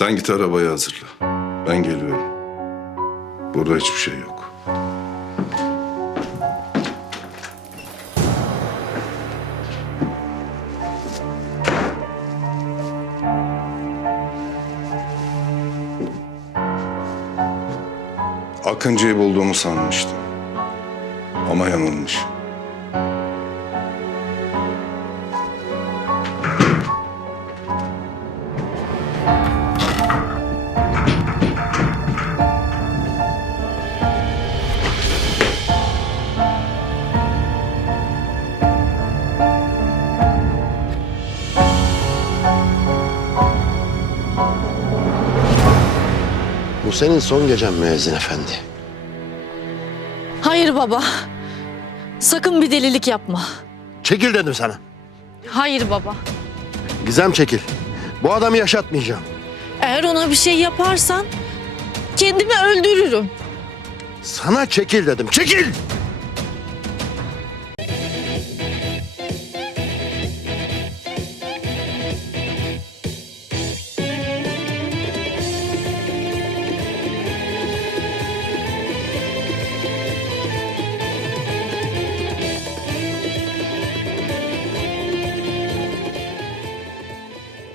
Sen git arabayı hazırla. Ben geliyorum. Burada hiçbir şey yok. Akıncı'yı bulduğumu sanmıştım. Ama yanılmış. Bu senin son gecen müezzin efendi. Hayır baba. Sakın bir delilik yapma. Çekil dedim sana. Hayır baba. Gizem çekil. Bu adamı yaşatmayacağım. Eğer ona bir şey yaparsan kendimi öldürürüm. Sana çekil dedim. Çekil!